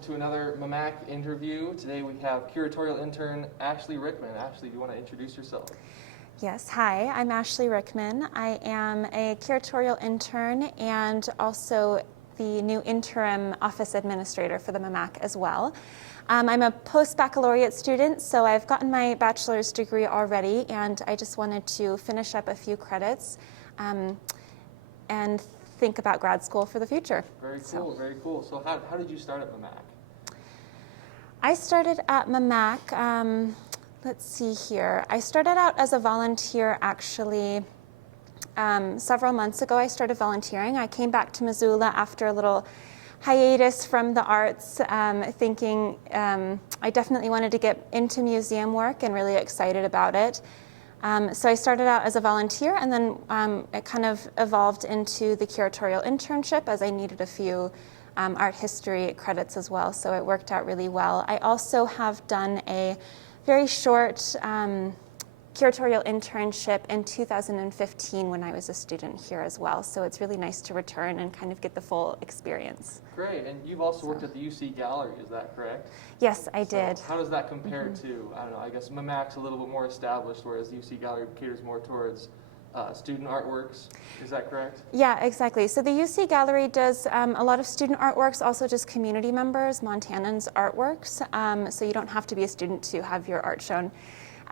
welcome to another MMAC interview. Today we have curatorial intern Ashley Rickman. Ashley, do you want to introduce yourself? Yes, hi, I'm Ashley Rickman. I am a curatorial intern and also the new Interim Office Administrator for the MMAC as well. I'm a post-baccalaureate student, so I've gotten my bachelor's degree already, and I just wanted to finish up a few credits and think about grad school for the future. Very cool, very cool. So how did you start at MMAC? I started at MMAC, let's see here. I started out as a volunteer actually several months ago. I started volunteering. I came back to Missoula after a little hiatus from the arts, thinking I definitely wanted to get into museum work and really excited about it. So I started out as a volunteer, and then it kind of evolved into the curatorial internship as I needed a few art history credits as well, so it worked out really well. I also have done a very short curatorial internship in 2015 when I was a student here as well, so it's really nice to return and kind of get the full experience. Great, and you've also worked at the UC Gallery, is that correct? Yes, I did. How does that compare to, I don't know, I guess MMAC's a little bit more established, whereas UC Gallery caters more towards student artworks, is that correct? Yeah, exactly. So the UC Gallery does a lot of student artworks, also just community members, Montanans artworks, so you don't have to be a student to have your art shown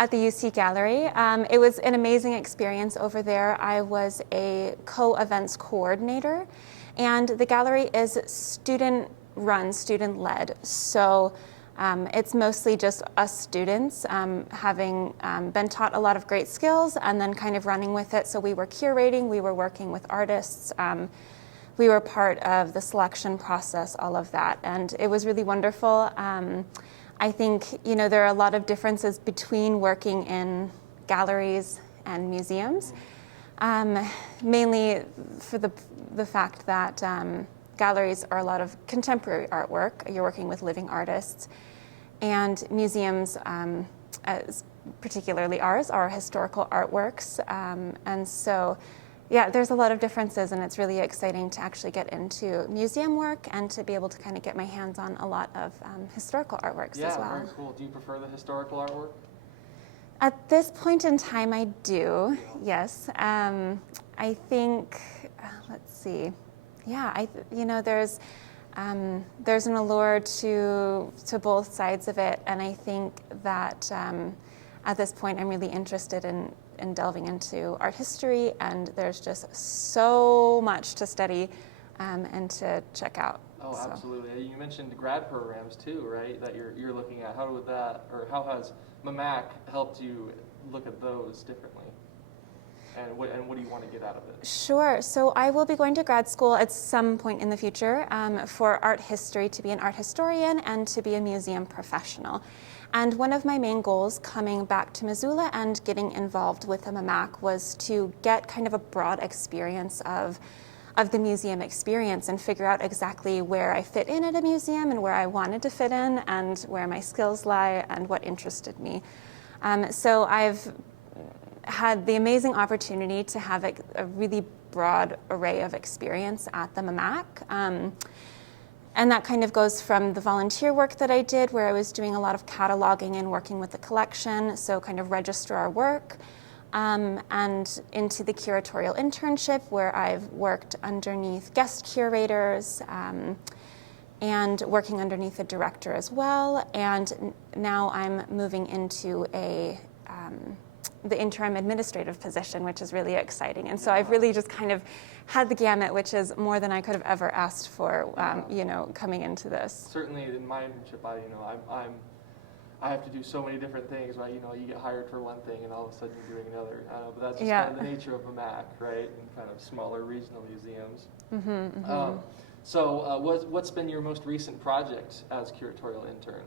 at the UC Gallery. It was an amazing experience over there. I was a co-events coordinator, and the gallery is student-run, student-led. So it's mostly just us students having been taught a lot of great skills and then kind of running with it. So we were curating, we were working with artists, we were part of the selection process, all of that, and it was really wonderful. I think, you know, there are a lot of differences between working in galleries and museums, mainly for the fact that galleries are a lot of contemporary artwork. You're working with living artists, and museums, as particularly ours, are historical artworks, and so yeah, there's a lot of differences, and it's really exciting to actually get into museum work and to be able to kind of get my hands on a lot of historical artworks as well. Yeah, very cool. Do you prefer the historical artwork? At this point in time, I do, yes. I think, let's see, yeah, you know, there's an allure to both sides of it, and I think that at this point I'm really interested in delving into art history, and there's just so much to study and to check out. Oh, so. Absolutely. You mentioned grad programs too, right? That you're looking at. How would that, or how has MMAC helped you look at those differently? And what do you want to get out of it? Sure. So I will be going to grad school at some point in the future for art history, to be an art historian and to be a museum professional. And one of my main goals coming back to Missoula and getting involved with MMAC was to get kind of a broad experience of the museum experience and figure out exactly where I fit in at a museum and where I wanted to fit in and where my skills lie and what interested me. So I've had the amazing opportunity to have a really broad array of experience at the MMAC. And that kind of goes from the volunteer work that I did, where I was doing a lot of cataloging and working with the collection, so kind of register our work, and into the curatorial internship, where I've worked underneath guest curators and working underneath the director as well. And now I'm moving into the interim administrative position, which is really exciting. And so I've really just kind of had the gamut, which is more than I could have ever asked for, you know, coming into this. Certainly in my internship, I have to do so many different things, right? You know, you get hired for one thing and all of a sudden you're doing another. But that's just kind of the nature of MMAC, right? And kind of smaller regional museums. So what's been your most recent project as curatorial intern?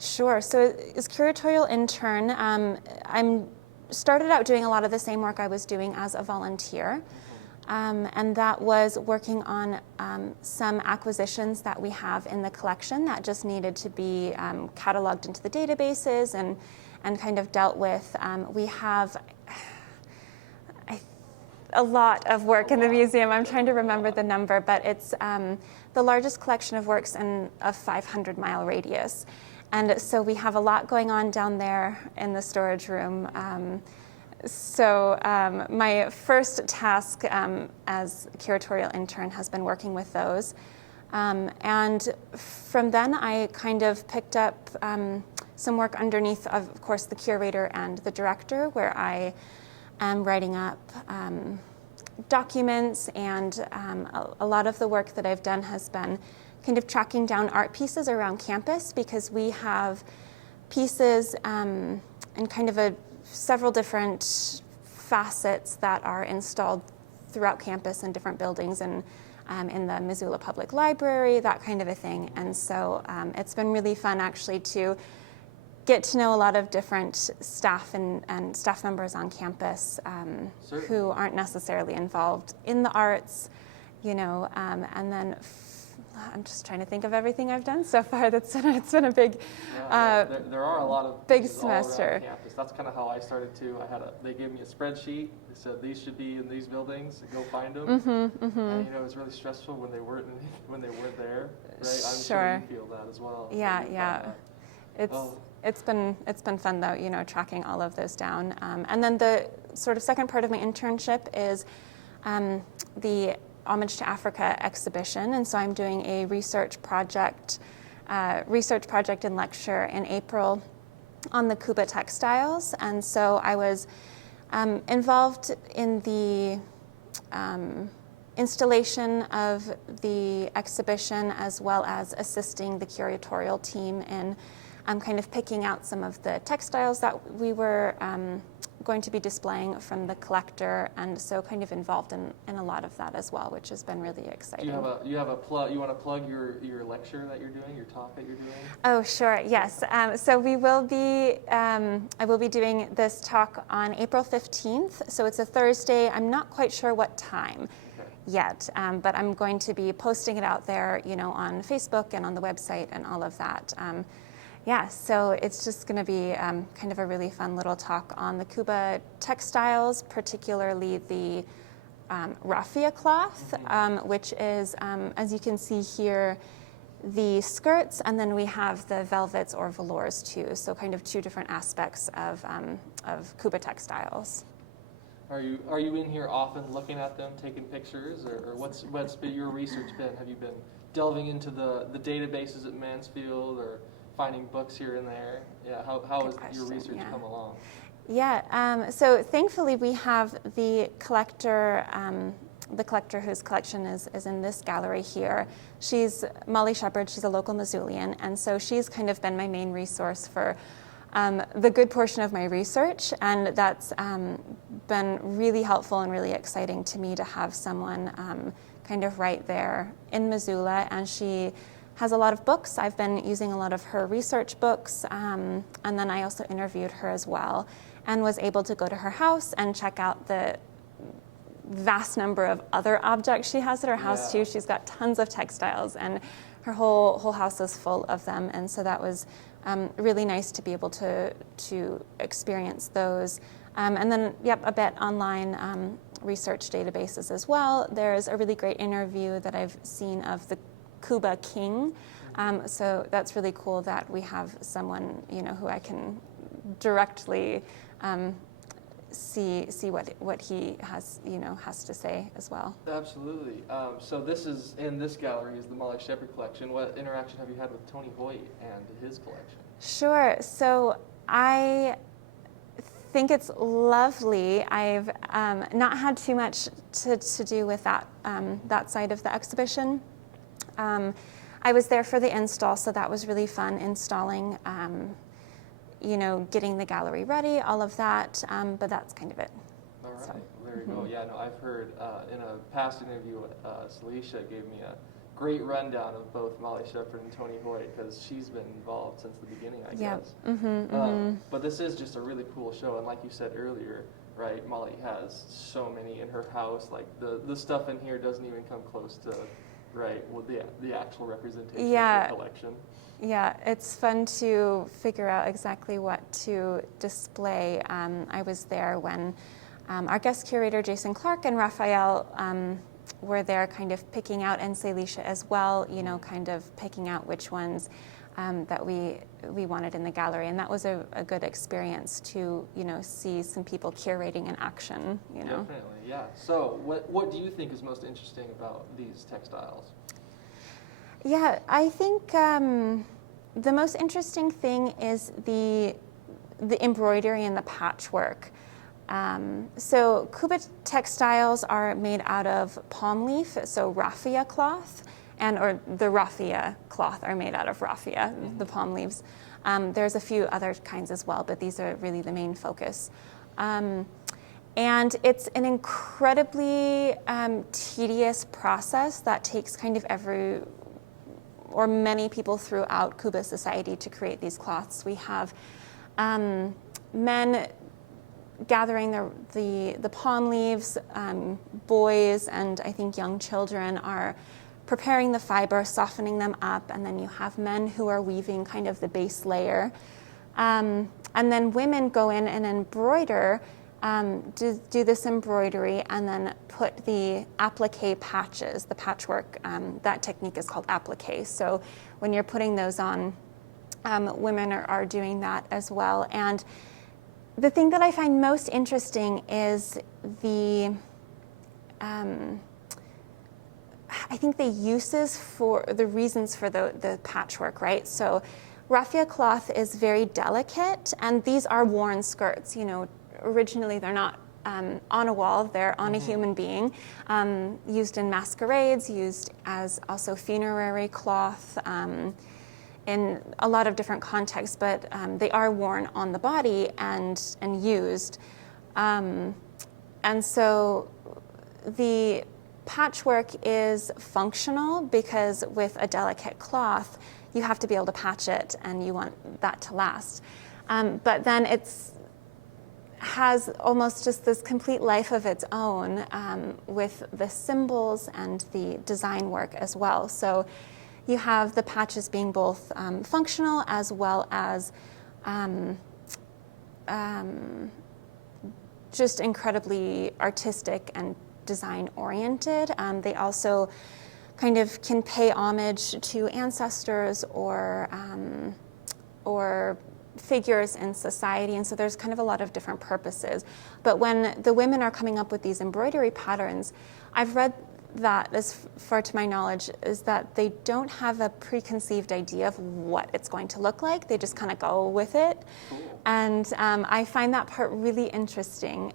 Sure. So as curatorial intern, I'm started out doing a lot of the same work I was doing as a volunteer. And that was working on some acquisitions that we have in the collection that just needed to be cataloged into the databases and kind of dealt with. We have, a lot of work in the museum. I'm trying to remember the number, but it's the largest collection of works in a 500-mile radius. And so we have a lot going on down there in the storage room. My first task as curatorial intern has been working with those. And from then I kind of picked up some work underneath, of course, the curator and the director, where I am writing up documents, and a lot of the work that I've done has been kind of tracking down art pieces around campus, because we have pieces in kind of several different facets that are installed throughout campus in different buildings, and in the Missoula Public Library, that kind of a thing. And so it's been really fun actually to get to know a lot of different staff and staff members on campus who aren't necessarily involved in the arts, and then I'm just trying to think of everything I've done so far. It's been a big, there are a lot of big pieces all around semester. campus. That's kind of how I started too. They gave me a spreadsheet. They said these should be in these buildings. Go find them. And it was really stressful when they weren't there. Right? I'm sure you feel that as well. Yeah. It's been fun though, tracking all of those down. And then the sort of second part of my internship is the Homage to Africa exhibition, and so I'm doing a research project and lecture in April on the Kuba textiles. And so I was involved in the installation of the exhibition, as well as assisting the curatorial team in kind of picking out some of the textiles that we were going to be displaying from the collector, and so kind of involved in a lot of that as well, which has been really exciting. Do you have a plug? You want to plug your lecture that you're doing, your talk that you're doing? Oh, sure. Yes. So we will be. I will be doing this talk on April 15th. So it's a Thursday. I'm not quite sure what time yet, but I'm going to be posting it out there, on Facebook and on the website and all of that. So it's just going to be kind of a really fun little talk on the Kuba textiles, particularly the raffia cloth, which is, as you can see here, the skirts, and then we have the velvets or velours too. So kind of two different aspects of Kuba textiles. Are you in here often looking at them, taking pictures, or what's been your research been? Have you been delving into the databases at Mansfield, or finding books here and there? Yeah, how has your research come along? Yeah, so thankfully we have the collector whose collection is in this gallery here. She's Molly Shepard. She's a local Missoulian, and so she's kind of been my main resource for the good portion of my research, and that's been really helpful and really exciting to me to have someone kind of right there in Missoula, and she has a lot of books. I've been using a lot of her research books, and then I also interviewed her as well, and was able to go to her house and check out the vast number of other objects she has at her house too. She's got tons of textiles, and her whole house is full of them, and so that was really nice to be able to experience those. And then, a bit online research databases as well. There's a really great interview that I've seen of the Kuba king, so that's really cool that we have someone who I can directly see what he has to say as well. Absolutely. So this is in this gallery is the Molly Shepard collection. What interaction have you had with Tony Hoyt and his collection? Sure. So I think it's lovely. I've not had too much to do with that side of the exhibition. I was there for the install, so that was really fun, installing, getting the gallery ready, all of that, but that's kind of it. All right, there you go. Yeah, no, I've heard in a past interview, Celicia gave me a great rundown of both Molly Shepard and Tony Hoyt, because she's been involved since the beginning, I guess. But this is just a really cool show, and like you said earlier, right, Molly has so many in her house. Like the stuff in here doesn't even come close to the actual representation of the collection. Yeah, it's fun to figure out exactly what to display. I was there when Our guest curator, Jason Clark, and Raphael were there kind of picking out, and Celicia as well, kind of picking out which ones that we wanted in the gallery. And that was a good experience to, see some people curating in action, Definitely, yeah. So what do you think is most interesting about these textiles? Yeah, I think the most interesting thing is the embroidery and the patchwork. So Kuba textiles are made out of palm leaf, so raffia cloth, or the raffia cloth are made out of raffia, the palm leaves. There's a few other kinds as well, but these are really the main focus. And it's an incredibly tedious process that takes kind of many people throughout Kuba society to create these cloths. We have men gathering the palm leaves, boys and I think young children are preparing the fiber, softening them up, and then you have men who are weaving kind of the base layer. And then women go in and embroider, do this embroidery, and then put the applique patches, the patchwork, that technique is called applique. So when you're putting those on, women are doing that as well. And the thing that I find most interesting is the reasons for the patchwork, right? So raffia cloth is very delicate, and these are worn skirts. Originally they're not on a wall, they're on a human being, used in masquerades, used as also funerary cloth, in a lot of different contexts, but they are worn on the body and used. And so the patchwork is functional because with a delicate cloth, you have to be able to patch it and you want that to last. But then has almost just this complete life of its own with the symbols and the design work as well. So you have the patches being both functional as well as just incredibly artistic and design oriented. They also kind of can pay homage to ancestors or figures in society, and so there's kind of a lot of different purposes. But when the women are coming up with these embroidery patterns, I've read that, as far to my knowledge, is that they don't have a preconceived idea of what it's going to look like. They just kind of go with it. Cool. And I find that part really interesting.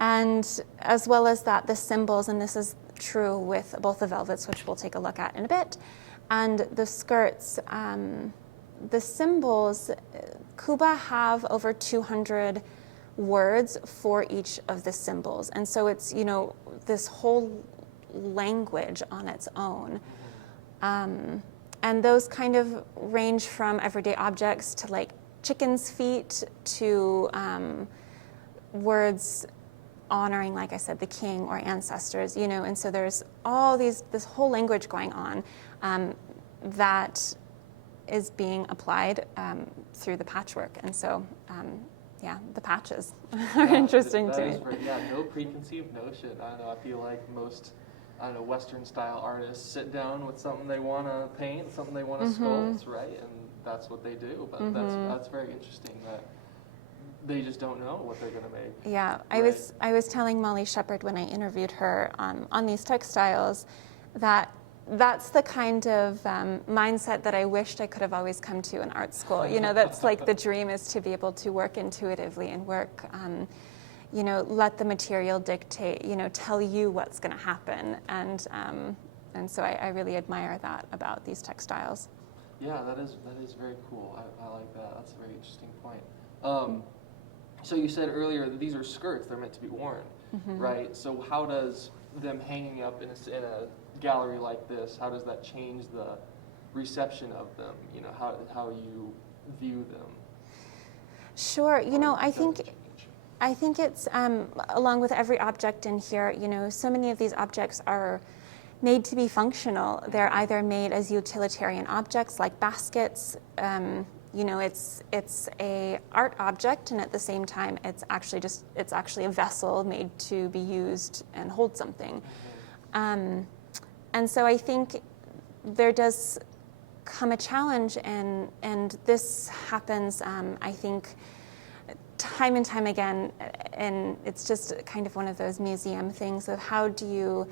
And as well as that, the symbols, and this is true with both the velvets, which we'll take a look at in a bit, and the skirts, the symbols, Kuba have over 200 words for each of the symbols. And so it's, this whole language on its own. And those kind of range from everyday objects to like chicken's feet to words honoring, like I said, the king or ancestors, and so there's all this whole language going on that is being applied through the patchwork. And so, the patches are interesting to me. No preconceived notion. I don't know, I feel like most, Western style artists sit down with something they want to paint, something they want to sculpt, right? And that's what they do. But that's very interesting that they just don't know what they're going to make. Yeah, right? I was telling Molly Shepard when I interviewed her on these textiles that that's the kind of mindset that I wished I could have always come to in art school. That's like the dream, is to be able to work intuitively and work, let the material dictate, tell you what's going to happen. And so I really admire that about these textiles. Yeah, that is very cool. I like that. That's a very interesting point. So you said earlier that these are skirts; they're meant to be worn, right? So how does them hanging up in a gallery like this, how does that change the reception of them? How you view them? Sure. I think it's along with every object in here. So many of these objects are made to be functional. They're either made as utilitarian objects like baskets, it's a art object, and at the same time, it's actually a vessel made to be used and hold something. And so I think there does come a challenge, and this happens, I think, time and time again, and it's just kind of one of those museum things of how do you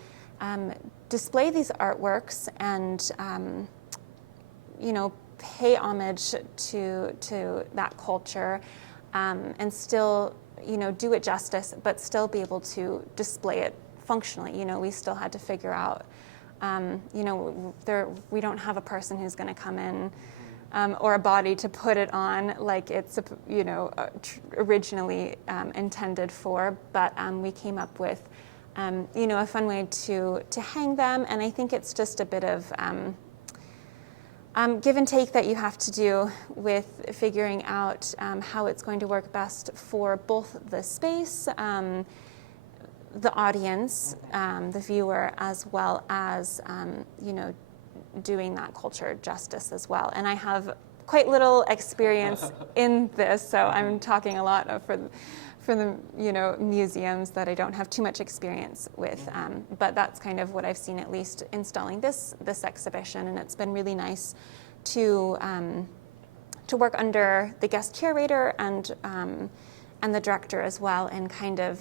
display these artworks and pay homage to that culture, and still do it justice, but still be able to display it functionally. We still had to figure out, we don't have a person who's going to come in or a body to put it on like it's originally intended for, but we came up with a fun way to hang them, and I think it's just a bit of give and take that you have to do with figuring out how it's going to work best for both the space, the audience, the viewer, as well as doing that culture justice as well. And I have quite little experience in this, so I'm talking a lot for the museums that I don't have too much experience with. But that's kind of what I've seen, at least installing this exhibition, and it's been really nice to work under the guest curator and the director as well, and kind of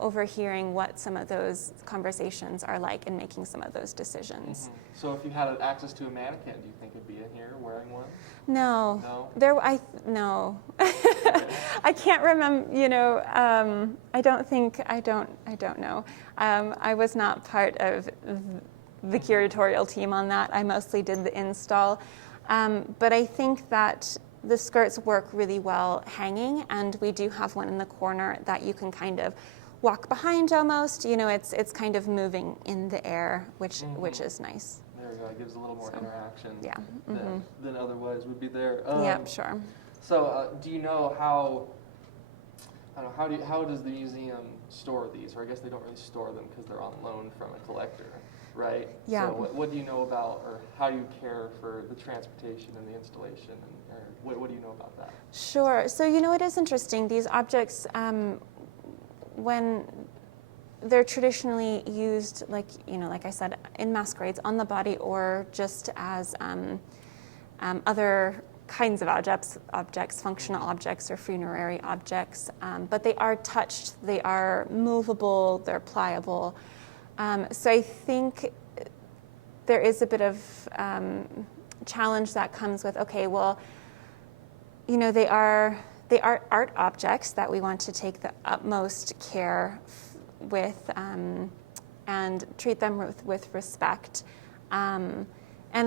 overhearing what some of those conversations are like and making some of those decisions. So if you had access to a mannequin, do you think it'd be in here wearing one? No. No? No. I can't remember, I don't know. I was not part of the curatorial team on that. I mostly did the install. But I think that the skirts work really well hanging, and we do have one in the corner that you can kind of walk behind almost. It's kind of moving in the air, which is nice. There you go. It gives a little more interaction than otherwise would be there. Yeah, sure. So do you know how does the museum store these? Or I guess they don't really store them because they're on loan from a collector, right? Yeah. So what do you know about, or how do you care for the transportation and the installation, or what do you know about that? Sure. So it is interesting. These objects, when they're traditionally used, like I said, in masquerades on the body, or just as other kinds of objects, functional objects or funerary objects, but they are touched, they are movable, they're pliable. So I think there is a bit of challenge that comes with, okay, well, they are art objects that we want to take the utmost care with and treat them with respect. And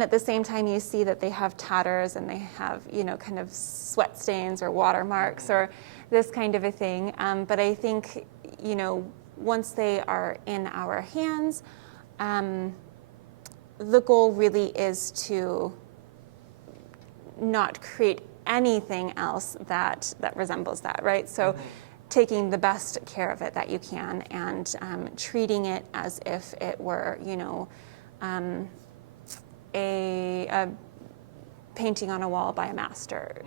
at the same time, you see that they have tatters and they have, kind of sweat stains or watermarks or this kind of a thing. But I think, once they are in our hands, the goal really is to not create anything else that resembles that, right? So taking the best care of it that you can, and treating it as if it were, a painting on a wall by a master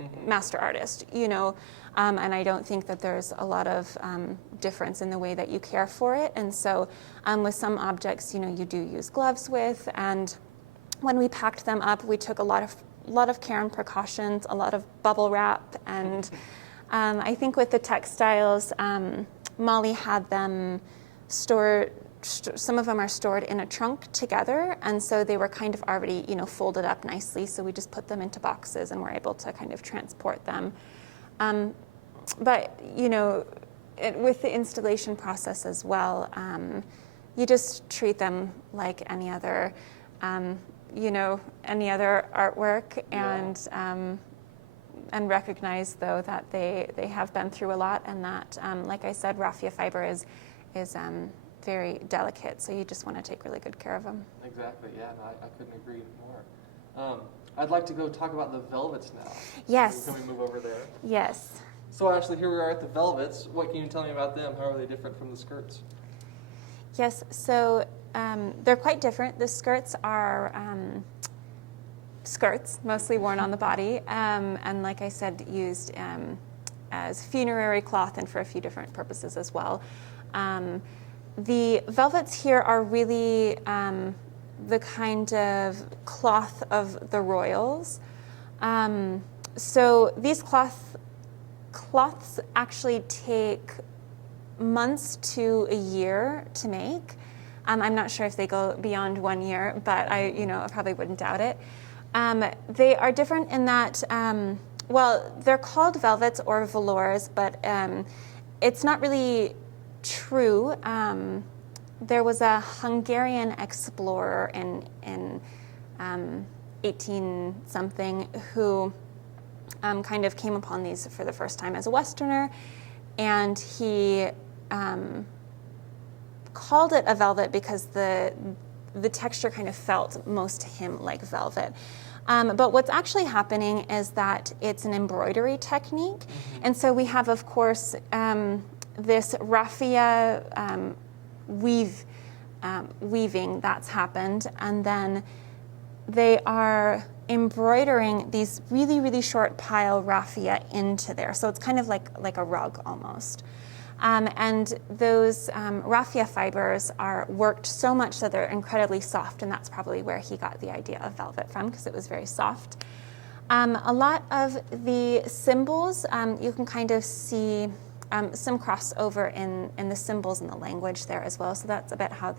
artist, and I don't think that there's a lot of difference in the way that you care for it. And so with some objects, you do use gloves with, and when we packed them up, we took a lot of care and precautions, a lot of bubble wrap, and I think with the textiles, Molly had them stored. Some of them are stored in a trunk together, and so they were kind of already, folded up nicely. So we just put them into boxes, and we're able to kind of transport them. But with the installation process as well, you just treat them like any other, any other artwork, and recognize though that they have been through a lot, and that, like I said, raffia fiber is very delicate, so you just want to take really good care of them. Exactly, yeah, no, I couldn't agree more. I'd like to go talk about the velvets now. Yes. Can we move over there? Yes. So Ashley, here we are at the velvets. What can you tell me about them? How are they different from the skirts? Yes, so they're quite different. The skirts are skirts, mostly worn on the body, and like I said, used as funerary cloth and for a few different purposes as well. The velvets here are really the kind of cloth of the royals. So these cloths actually take months to a year to make. I'm not sure if they go beyond 1 year, but I probably wouldn't doubt it. They are different in that, well, they're called velvets or velours, but it's not really true. There was a Hungarian explorer in 18-something who kind of came upon these for the first time as a Westerner, and he called it a velvet because the texture kind of felt most to him like velvet. But what's actually happening is that it's an embroidery technique. Mm-hmm. And so we have, of course, this raffia weaving that's happened, and then they are embroidering these really, really short pile raffia into there. So it's kind of like a rug almost. And those raffia fibers are worked so much that they're incredibly soft, and that's probably where he got the idea of velvet from, because it was very soft. A lot of the symbols, you can kind of see some crossover in the symbols and the language there as well, so that's about how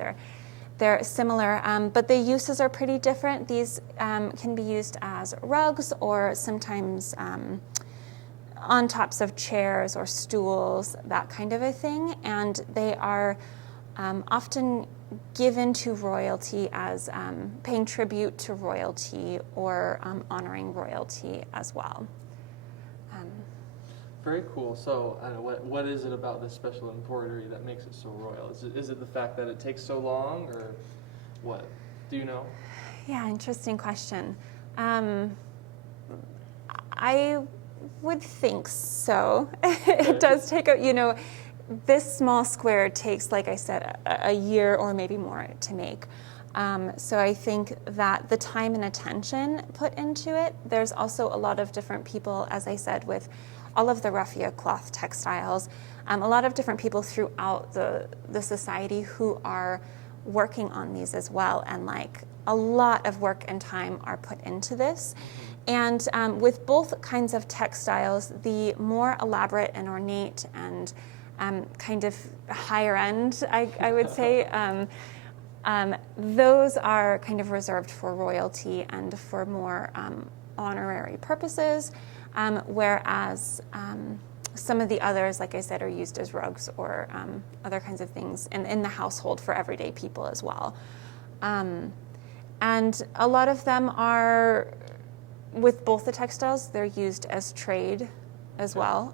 they're similar, but the uses are pretty different. These can be used as rugs or sometimes on tops of chairs or stools, that kind of a thing, and they are often given to royalty as paying tribute to royalty or honoring royalty as well. Very cool. So what is it about this special embroidery that makes it so royal? Is it the fact that it takes so long, or what? Do you know? Yeah, interesting question. I would think so. It does take this small square takes, like I said, a year or maybe more to make. So I think that the time and attention put into it, there's also a lot of different people, as I said, with all of the raffia cloth textiles, a lot of different people throughout the society who are working on these as well, and a lot of work and time are put into this. And with both kinds of textiles, the more elaborate and ornate and kind of higher end, I would say, those are kind of reserved for royalty and for more honorary purposes, whereas some of the others, like I said, are used as rugs or other kinds of things in the household for everyday people as well. And a lot of them are, with both the textiles, they're used as trade as well.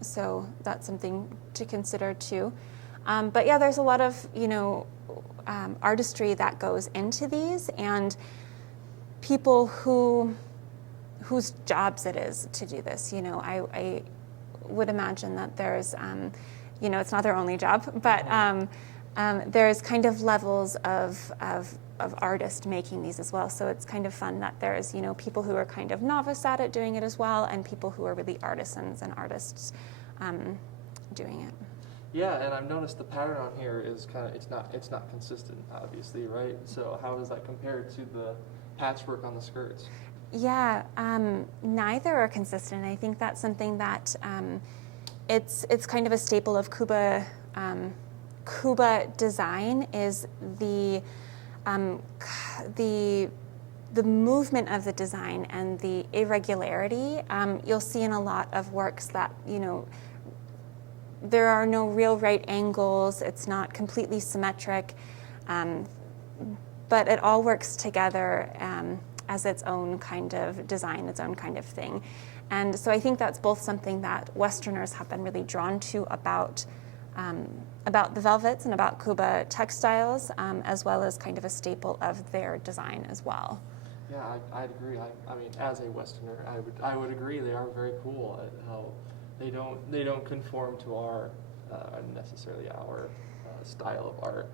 So that's something to consider too. But yeah, there's a lot of, artistry that goes into these, and people whose jobs it is to do this. I would imagine that there's, it's not their only job, but there's kind of levels of artists making these as well. So it's kind of fun that there's, people who are kind of novice at it doing it as well, and people who are really artisans and artists doing it. Yeah, and I've noticed the pattern on here is it's not consistent, obviously, right? So how does that compare to the patchwork on the skirts? Yeah, neither are consistent. I think that's something that it's kind of a staple of Kuba. Kuba design is the movement of the design and the irregularity. You'll see in a lot of works that there are no real right angles. It's not completely symmetric, but it all works together as its own kind of design, its own kind of thing. And so I think that's both something that Westerners have been really drawn to about the velvets and about Kuba textiles, as well as kind of a staple of their design as well. Yeah, I'd agree. I mean, as a Westerner, I would agree. They are very cool at how they don't conform to our necessarily our style of art,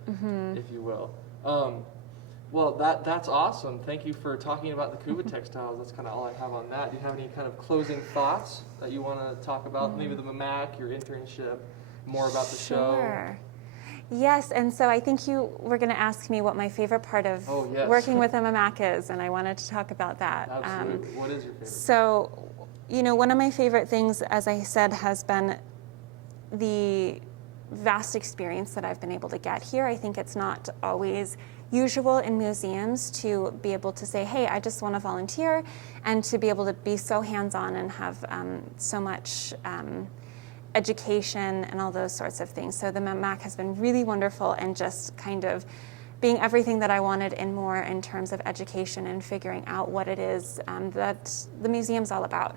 if you will. Well, that's awesome. Thank you for talking about the Kuba textiles. That's kind of all I have on that. Do you have any kind of closing thoughts that you want to talk about? Maybe the MMAC, your internship, more about the show? Sure. Yes, and so I think you were going to ask me what my favorite part of working with MMAC is, and I wanted to talk about that. Absolutely. What is your favorite? So, one of my favorite things, as I said, has been the vast experience that I've been able to get here. I think it's not always usual in museums to be able to say, hey, I just want to volunteer, and to be able to be so hands-on and have so much education and all those sorts of things. So the MMAC has been really wonderful, and just kind of being everything that I wanted and more in terms of education and figuring out what it is that the museum's all about.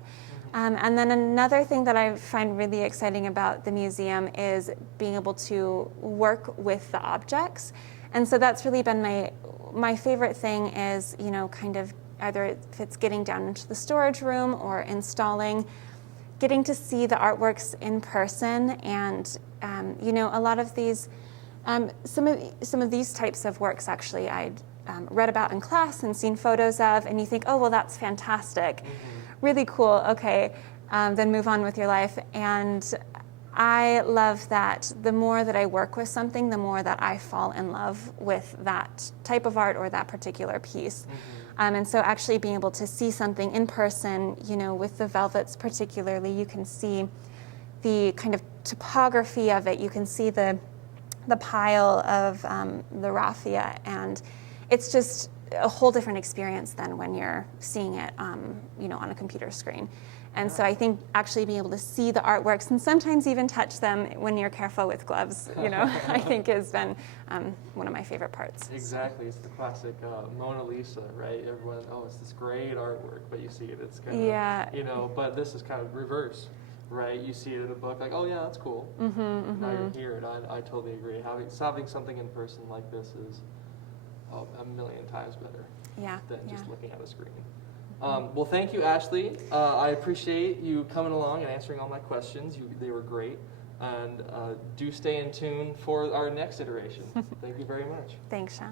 And then another thing that I find really exciting about the museum is being able to work with the objects. And so that's really been my favorite thing is, kind of either if it's getting down into the storage room or installing, getting to see the artworks in person. And, a lot of these, some of these types of works actually I'd read about in class and seen photos of, and you think, oh, well, that's fantastic. Really cool, okay, then move on with your life. And I love that the more that I work with something, the more that I fall in love with that type of art or that particular piece. And so actually being able to see something in person, with the velvets particularly, you can see the kind of topography of it. You can see the pile of the raffia, and it's just a whole different experience than when you're seeing it, on a computer screen. And so I think actually being able to see the artworks and sometimes even touch them when you're careful with gloves, I think has been one of my favorite parts. Exactly. It's the classic Mona Lisa, right? Everyone, it's this great artwork, but you see it, it's kind of, but this is kind of reverse, right? You see it in a book, like, oh yeah, that's cool. Now you're here, and I totally agree. Having something in person like this is a million times better than just looking at a screen. Well, thank you, Ashley. I appreciate you coming along and answering all my questions. They were great. And do stay in tune for our next iteration. Thank you very much. Thanks, Sean.